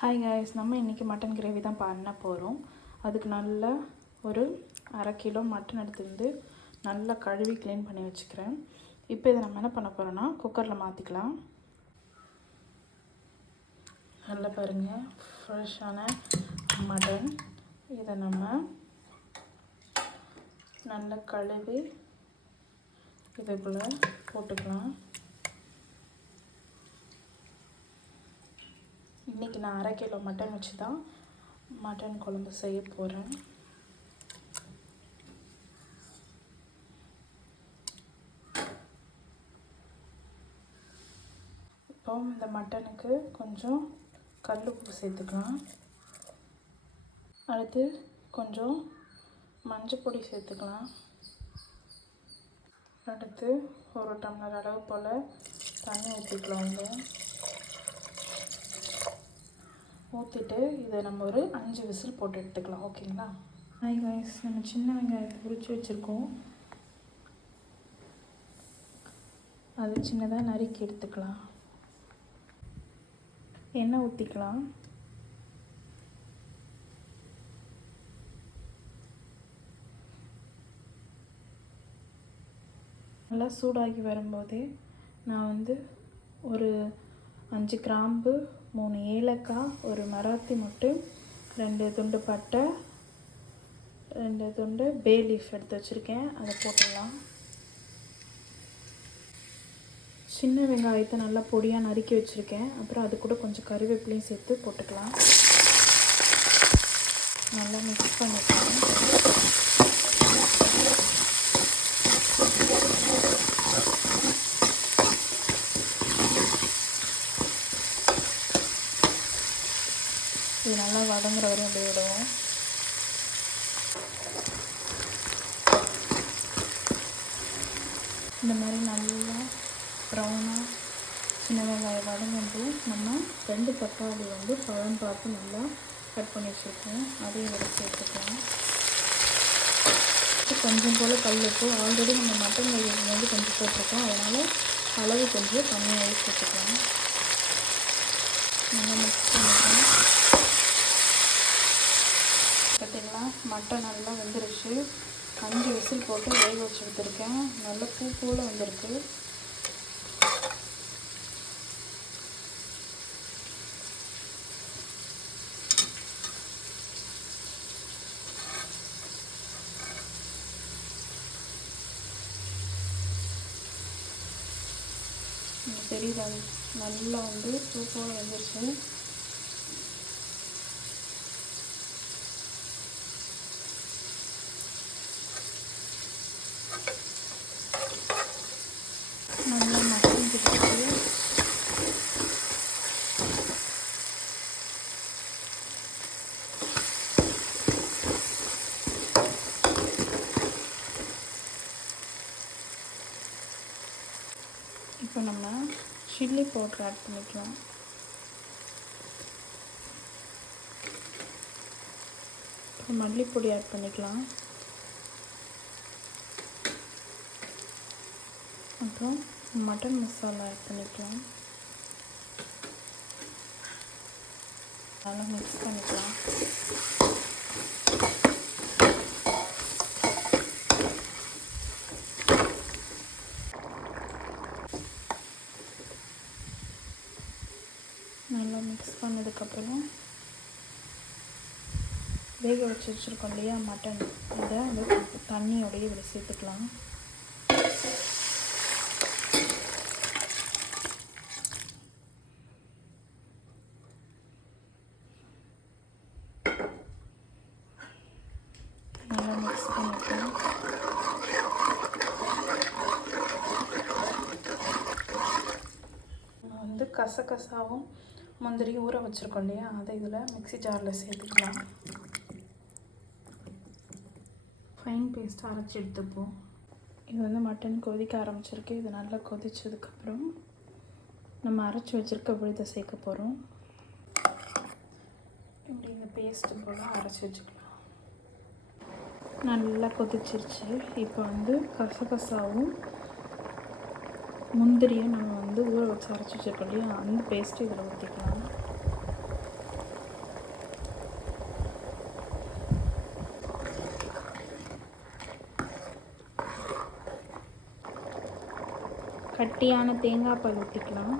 Hi guys, நம்ம இன்றைக்கி mutton gravy தான் பண்ண போகிறோம். அதுக்கு நல்லா ஒரு 1/2 கிலோ மட்டன் எடுத்து நல்லா கழுவி க்ளீன் பண்ணி வச்சுக்கிறேன். இப்போ இதை நம்ம என்ன பண்ண போகிறோன்னா குக்கரில் மாற்றிக்கலாம். நல்லா பாருங்கள், ஃப்ரெஷ்ஷான மட்டன். இதை நம்ம நல்லா கழுவி இதுக்குள்ளே போட்டுக்கலாம். இன்றைக்கி நான் 1/2 கிலோ மட்டன் வச்சு தான் மட்டன் குழம்பு செய்ய போகிறேன். இப்போ இந்த மட்டனுக்கு கொஞ்சம் கல் உப்பு சேர்த்துக்கலாம். அடுத்து கொஞ்சம் மஞ்சள் பொடி சேர்த்துக்கலாம். அடுத்து 1 டம்ளர் அளவு போல் தண்ணி ஊற்றிக்கலாம். ஊற்றிட்டு இதை நம்ம ஒரு 5 விசில் போட்டு எடுத்துக்கலாம். ஓகேங்களா? ஹாய் காய்ஸ், நம்ம சின்ன வெங்காயத்தை உரித்து வச்சுருக்கோம். அது சின்னதாக நறுக்கி எடுத்துக்கலாம். எண்ணெய் ஊற்றிக்கலாம். நல்லா சூடாகி வரும்போதே நான் ஒரு 5 கிராம்பு, 3 ஏலக்காய், ஒரு மராத்தி மொட்டு, 2 துண்டு பட்டை, 2 துண்டு பே லீஃப் எடுத்து வச்சுருக்கேன். அதை போட்டுடலாம். சின்ன வெங்காயத்தை நல்லா பொடியாக நறுக்கி வச்சுருக்கேன். அப்புறம் அது கூட கொஞ்சம் கறிவேப்பிலையும் சேர்த்து போட்டுக்கலாம். நல்லா மிக்ஸ் பண்ணிக்கலாம். இது நல்லா வதங்குற வரையும் அப்படியே விடுவோம். இந்த மாதிரி நல்லா ப்ரௌனாக சின்ன வெங்காயம் வதங்கும்போது நம்ம 2 தக்காளி பழம் பார்த்து நல்லா கட் பண்ணி வச்சுருக்கோம். அதையும் இதில் சேர்த்துக்கலாம். கொஞ்சம் போல் கல்லுப்பு, ஆல்ரெடி நம்ம மட்டன் வேக கொஞ்சம் போட்டிருக்கோம். அதனால் அளவு கொஞ்சம் கம்மியாகவே சேர்த்துக்கலாம். நல்லா மிக்ஸ் பண்ணிக்கலாம். பார்த்திங்களா, மட்டன் நல்லா வெந்துருச்சு. 5 விசில் போட்டு வேக வச்சு எடுத்துருக்கேன். நல்லா பூ போல் வந்திருக்கு. தெரியுதா, நல்லா பூ போல் வந்துருச்சு. நல்லா மசிஞ்சிடுச்சு. இப்போ நம்ம சில்லி பவுடர் ஆட் பண்ணிக்கலாம். அப்புறம் மல்லிப்பொடி ஆட் பண்ணிக்கலாம். அப்புறம் மட்டன் மசாலா ஆட் பண்ணிக்கலாம். நல்லா மிக்ஸ் பண்ணிக்கலாம். நல்லா மிக்ஸ் பண்ணதுக்கப்புறம் வேக வச்சு வச்சுருக்கோம் இல்லையா மட்டன், இதை தண்ணியோடையே இதில் சேர்த்துக்கலாம். நல்லா மிக்ஸ் பண்ணிக்கலாம். கசகசாவும் முந்திரியும் ஊற வச்சுருக்கோம் இல்லையா, அதை இதில் மிக்ஸி ஜாரில் சேர்த்துக்கலாம். ஃபைன் பேஸ்ட்டாக அரைச்சி எடுத்துப்போம். இது மட்டன் கொதிக்க ஆரம்பிச்சிருக்கு. இது நல்லா கொதிச்சதுக்கப்புறம் நம்ம அரைச்சி வச்சுருக்க விழுதை சேர்க்க போகிறோம். இப்படி இந்த பேஸ்ட்டு போல் அரைச்சி வச்சுக்கலாம். நல்லா கொதிச்சிருச்சு. இப்போ கசகசாவும் முந்திரியும் நம்ம ஊற வச்சு அரைச்சி வச்சுருக்கோம் இல்லையா, அந்த பேஸ்ட்டு இதில் ஊற்றிக்கலாம். கட்டியான தேங்காய் பால் ஊற்றிக்கலாம்.